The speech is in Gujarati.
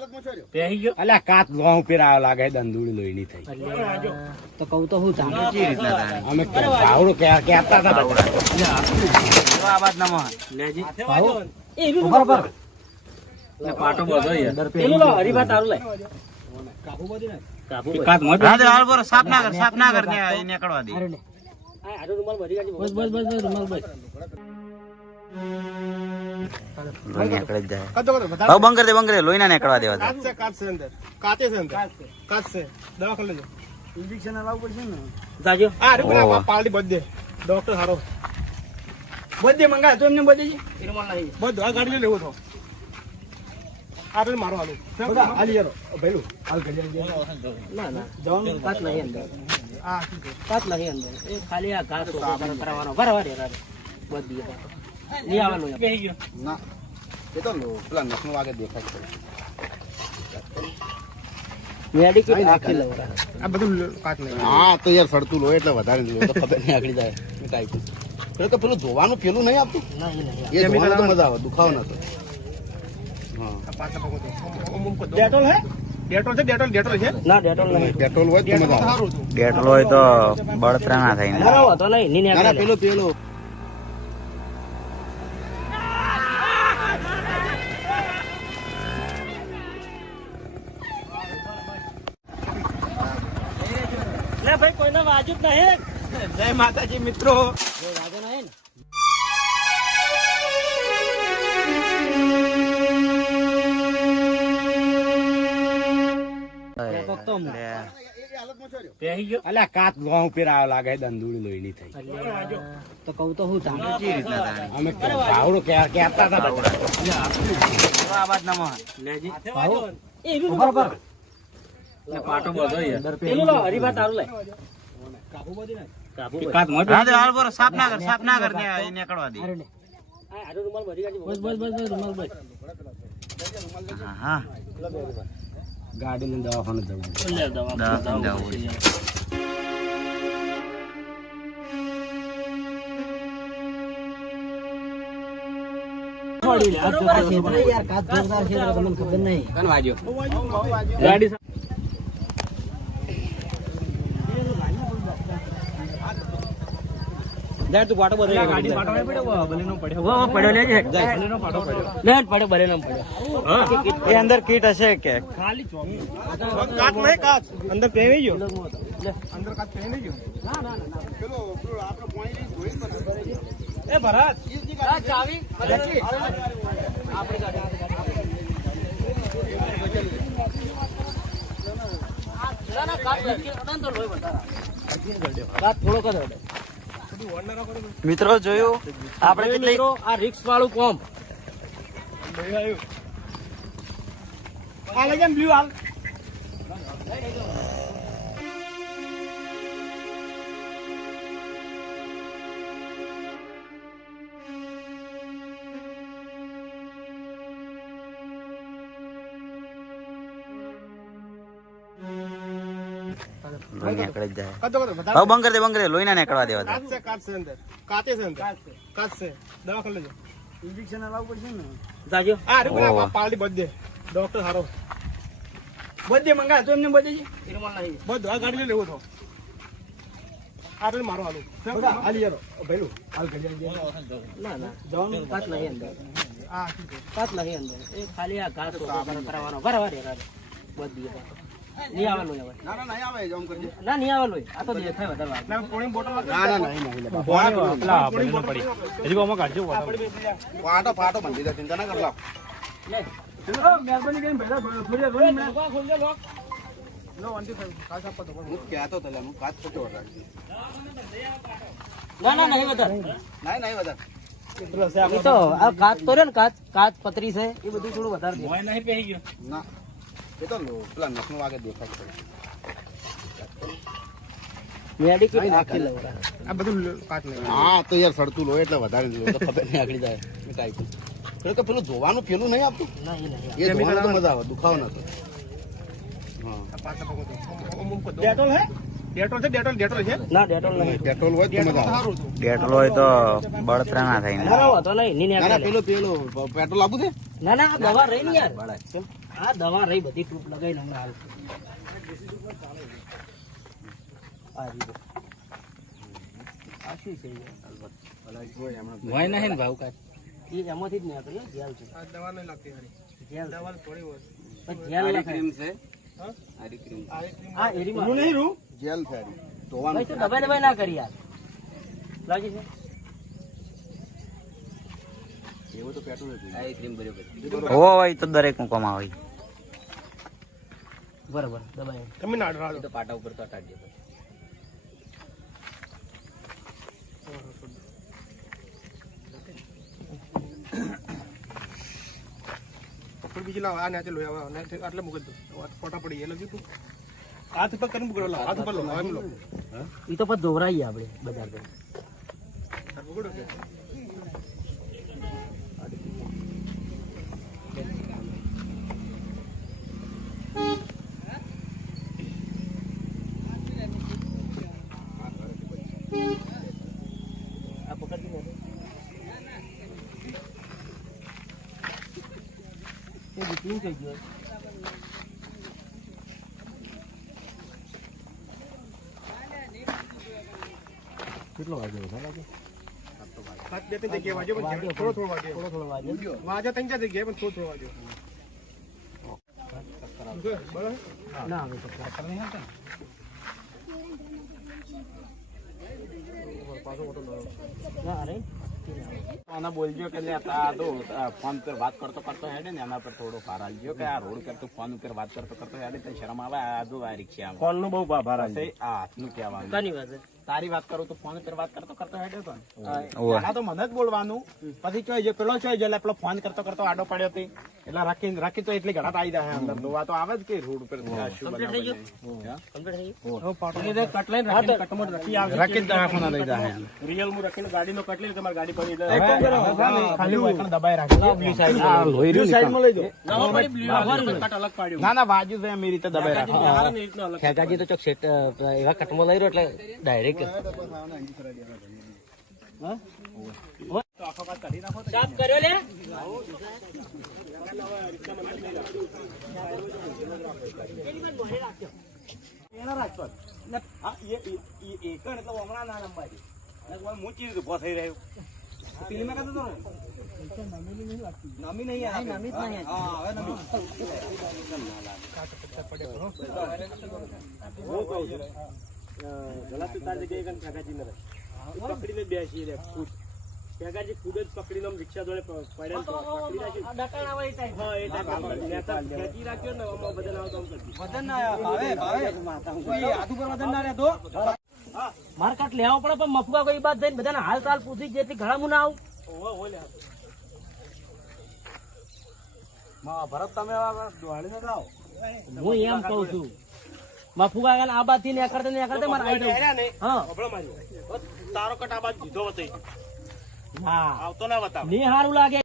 અલ્યા કાચ લોહ પેરાયો લાગે દંદુડી લોહીની થઈ તો કહું તો હું ચાલે અમે ભાવડો કહેતા હતા આ વાત ના મોહન લેજી બરાબર પાટો બધો પેલું લો હરીબા તારું લે કાચ મત હાલ બોરો સાફ ના કર ને નીકળવા દે અરે લે આ રૂમાલ ભરી કાઢી બસ બસ બસ રૂમાલ બસ લોહી નીકળી જાય હવે બંગર દે લોહી ના નીકળવા દેવા દે ઇન્જેક્શન લાવવું પડશે ને જાજો પાર્ટી બધે ડોક્ટર હારો બધે મંગા તો એમને બધે એ રૂમાલ નહીં બધું આ ગાડી લેવો છો આ મારો હાલો હાલી યારો ભઈલું હાલ કરી ના ના જવાનું કાચ નહીં અંદર આ કાચ નહીં અંદર એ ખાલી આ ઘાસ કરવાનો બરાબર યાર બધી લઈ આવવાનું બેહી ગયો ના એ તો પેલા નસનો વાગે દેખાય છે મેડિકેટ આખી લવરા આ બધું કાચ નહીં હા તો યાર સડતું લોહી એટલે વધારે લોહી તો ખબર નહીં આગળ જાય કાંઈ તો પેલું ધોવાનું પેલું નહીં આપતું નહીં એ ધોવાનું તો મજા આવે દુખાવો નતો ડેટોલ હે ડેટોલ છે ડેટોલ છે ના ડેટોલ નહીં પેટ્રોલ હોય તો મજા આવે સારું હતું ડેટલ હોય તો બળતરા ના થાય ને બરાબર તો નહીં ની ના ના પેલું લે ભાઈ કોઈને વાજુ જ નહીં જય માતાજી મિત્રો વાજુ નહીં ને અલ્યા કાચ લોહ પેરાયો લાગે દંદુડી લોહીની થઈ તો કહું તો હું ચાલે અમે ભાવડો કહેતા હતા આ વાત ના મોહન લેજી બરાબર પાટો બધો પેલું લો હરીબા તારું લે કાચ મત હાલ બોરો સાફ ના કર ને નીકળવા દે અરે લે આ રૂમાલ ભરી કાઢી બસ બસ બસ રૂમાલ બસ હા ગાડી લઈને દવાખાને જવું લે દવા જવું થોડી લે યાર કાચ જોરદાર છે તમને ખબર નહીં કન વાગ્યો ગાડી લે તું પાટો બધો ગાડી પાટો નહીં પડ્યો બલેનો પડ્યો હો પડ્યો લે બલેનો પાટો પડ્યો લે પડ્યો બલેનો પડ્યો હા એ અંદર કીટ હશે કે ખાલી કાચ નહીં કાચ અંદર પહેરી ગયો અંદર કાચ પહેરી ગયો એ ભરત આ ચાવી ભલેથી આપણી ગાડી ના કાચ લખી તો લોય બતા કાચ થોડો કર દે મિત્રો જોયું આપણે કેટલી આ રિક્સ વાળું કોમ આ લઈ બ્લુ હાલ લોહી નીકળી જાય કાચ હવે બંગર દે લોહી ના નીકળવા દેવા દે કાચ છે અંદર કાચે છે અંદર કાચ છે દવા કરી લેજો ઇન્જેક્શન લાવવું પડશે ને જાજો આ પાર્ટી બધે ડોક્ટર હારો બધે મંગા તો એમને બધે એ રૂમાલ નહીં બધું આ ગાડી લેવો છો આ મારો હાલો હાલી યારો ભઈલું હાલ કરી ના ના જવાનું કાચ નહીં અંદર આ કાચ નહીં અંદર એ ખાલી આ ઘાસ કરવાનો બરાબર યાર બધી નહીં આવવાનું હવે ના ના નહીં આવે જમ કરજે ના નહીં આવવાનું આ તો દેખાય વધારે ના પોણી બોટલ ના ના નહીં પેલા પોણી પડી હજી કોમાં કાઢજો ફાટો બંધી દે ચિંતા ના કર લા લે મહેરબાની કરીને ભેડા થોડી મે ખોલજો લોક નો વાંધી થાય કાચ આપો તો હું કહેતો તલે હું કાચ ફોટો રાખી ના ના નહીં વધારે નહીં વધારે એ તો આ કાચ તો રે ને કાચ પતરી છે એ બધું થોડું વધારે દે નહીં પહેરી ગયો ના એ તો પેલા નસનો વાગે દેખાય છે મેડિકેટ આખી લવરા આ બધું કાચ નહીં હા તો યાર સડતું લોહી એટલે વધારે લોહી તો ખબર નહીં આગળ જાય કાંઈ તો પેલું ધોવાનું પેલું નહીં આપતું નહીં એ ધોવાનું તો મજા આવે દુખાવો નતો ડેટોલ હે ડેટોલ છે ડેટોલ છે ના ડેટોલ નહીં પેટ્રોલ હોય તો મજા આવે સારું હતું ડેટલ હોય તો બળતરા ના થાય ને બરાબર તો નહીં ની ના ના પેલું પેટ્રોલ આપું છે ના ના દવા રહી ને યાર આ દવા રહી બધી ટૂપ લગાવીને હમણાં હાલ આ રીતો. આ શું છે હોય નહીં ને ભાવ કાંઈ. એ એમાંથી જ નીકળ્યો જેલ છે આ દવા નહીં લાગતી હારી. જેલ દવા થોડી હોય. પણ જેલ લખાય. હા? આરી ક્રીમ આ એરીમાં રૂ નહીં રૂ? જેલ ફેરી ભાઈ ધોવાનું તો દબાઈ દબાઈ ના કરી યાર લાગી છે એવું તો પેટ્રોલ હોય તો દરેક મૂકવામાં આવે. બરાબર દબાઈ તમે ના રાડો. તો પાટા ઉપર તો અટાડી દે. પકડ બીજી લાવ. આ નાચે લોહી આવે. આટલે મૂકી દો. ફોટા પડી એટલે તું હાથ ઉપર કરીને પકડો. લાવ. હાથ ઉપર લો. એમ લો. એ તો પછી દોરાઈએ આપણે બજાર પર હાથ પકડો કે? આ પકડી લે એ બુકિંગ થઈ ગયો કેટલો વાગ્યો લાગે હાથ બે ત્રણ જગ્યાએ વાગ્યો પણ થોડો વાગ્યો. થોડો વાગ્યો વાગ્યા ત્રણ ચાર જગ્યાએ પણ થોડો વાગ્યો. બરાબર. ના આવે તો પાછો ઓટો લો. ના અરે આના બોલજો કે લે આ તો ફોન પર વાત કરતો કરતો હેડે ને એના પર થોડો ભાર આલજો કે આ રોડ કરતો ફોન ઉપર વાત કરતો કરતો હેડે તો શરમ આવે. આ જો આ રિક્ષા કોલ નો બહુ ભાર આ હાથનું કહેવાનું. કાની વાત છે તારી વાત કરું તો ફોન ઉપર વાત કરતો કરતો હેડે તો ને. ઓવે. પહેલા તો મને જ બોલવાનું પછી ચોઈ જો પેલો ચોઈ જો એટલે પેલો ફોન કરતો કરતો આડો પડ્યો હતી એટલે રાખી તો એટલી ઘડા આવી જાય અંદર દોવા તો આવે જ કે રોડ ઉપર આ શું કમ્પ્લીટ થઈ બનાવે ગયું કમ્પ્લીટ થઈ ગયું હવે પાટો કટલાઈન રાખીને કટમોટ રાખી આવે. રાખી જ દવાખાના લઈ જાય રિયલ મુ રાખીને ગાડીનો કટલી તમારી ગાડી પડી એટલે ખાલી હોય પણ દબાઈ રાખી આ લોહી બ્લુ સાઈડમાં લઈ દો. કટ અલગ પાડ્યું ના ના બાજુ છે એમ એ રીતે દબાઈ રાખી હારા ને એ રીતના અલગ. ખેગાજી તો ચોક સેટ એવા કટમાં લઈ રહ્યો એટલે ડાયરેક્ટ સાફ કર્યો લે પકડીને બેસી રે ફૂટ. ખેગાજી ખુદ જ પકડીને આમ રિક્ષા જોડે પડ્યા તો પકડી રાખી. હા એ ટાઈપ નેતા ખેંચી રાખ્યો ને આમાં બદન આવતો આમ કરતી. માર કાટ લેવો પડે પણ મફુકા કોઈ બાદ જઈને બધાને હાલ ચાલ પૂછી જેટલી ઘણા મું ના આવું ભરત તમે દોડીને જાઓ હું એમ કઉ છું મફુકા આ બાદ થી નીકળતે મારે આવી જવું. હા અબળો માર્યો. તારો કટ આ બાજુ દીધો હતો. હા આવતો ના બતાવ. ની હારું લાગે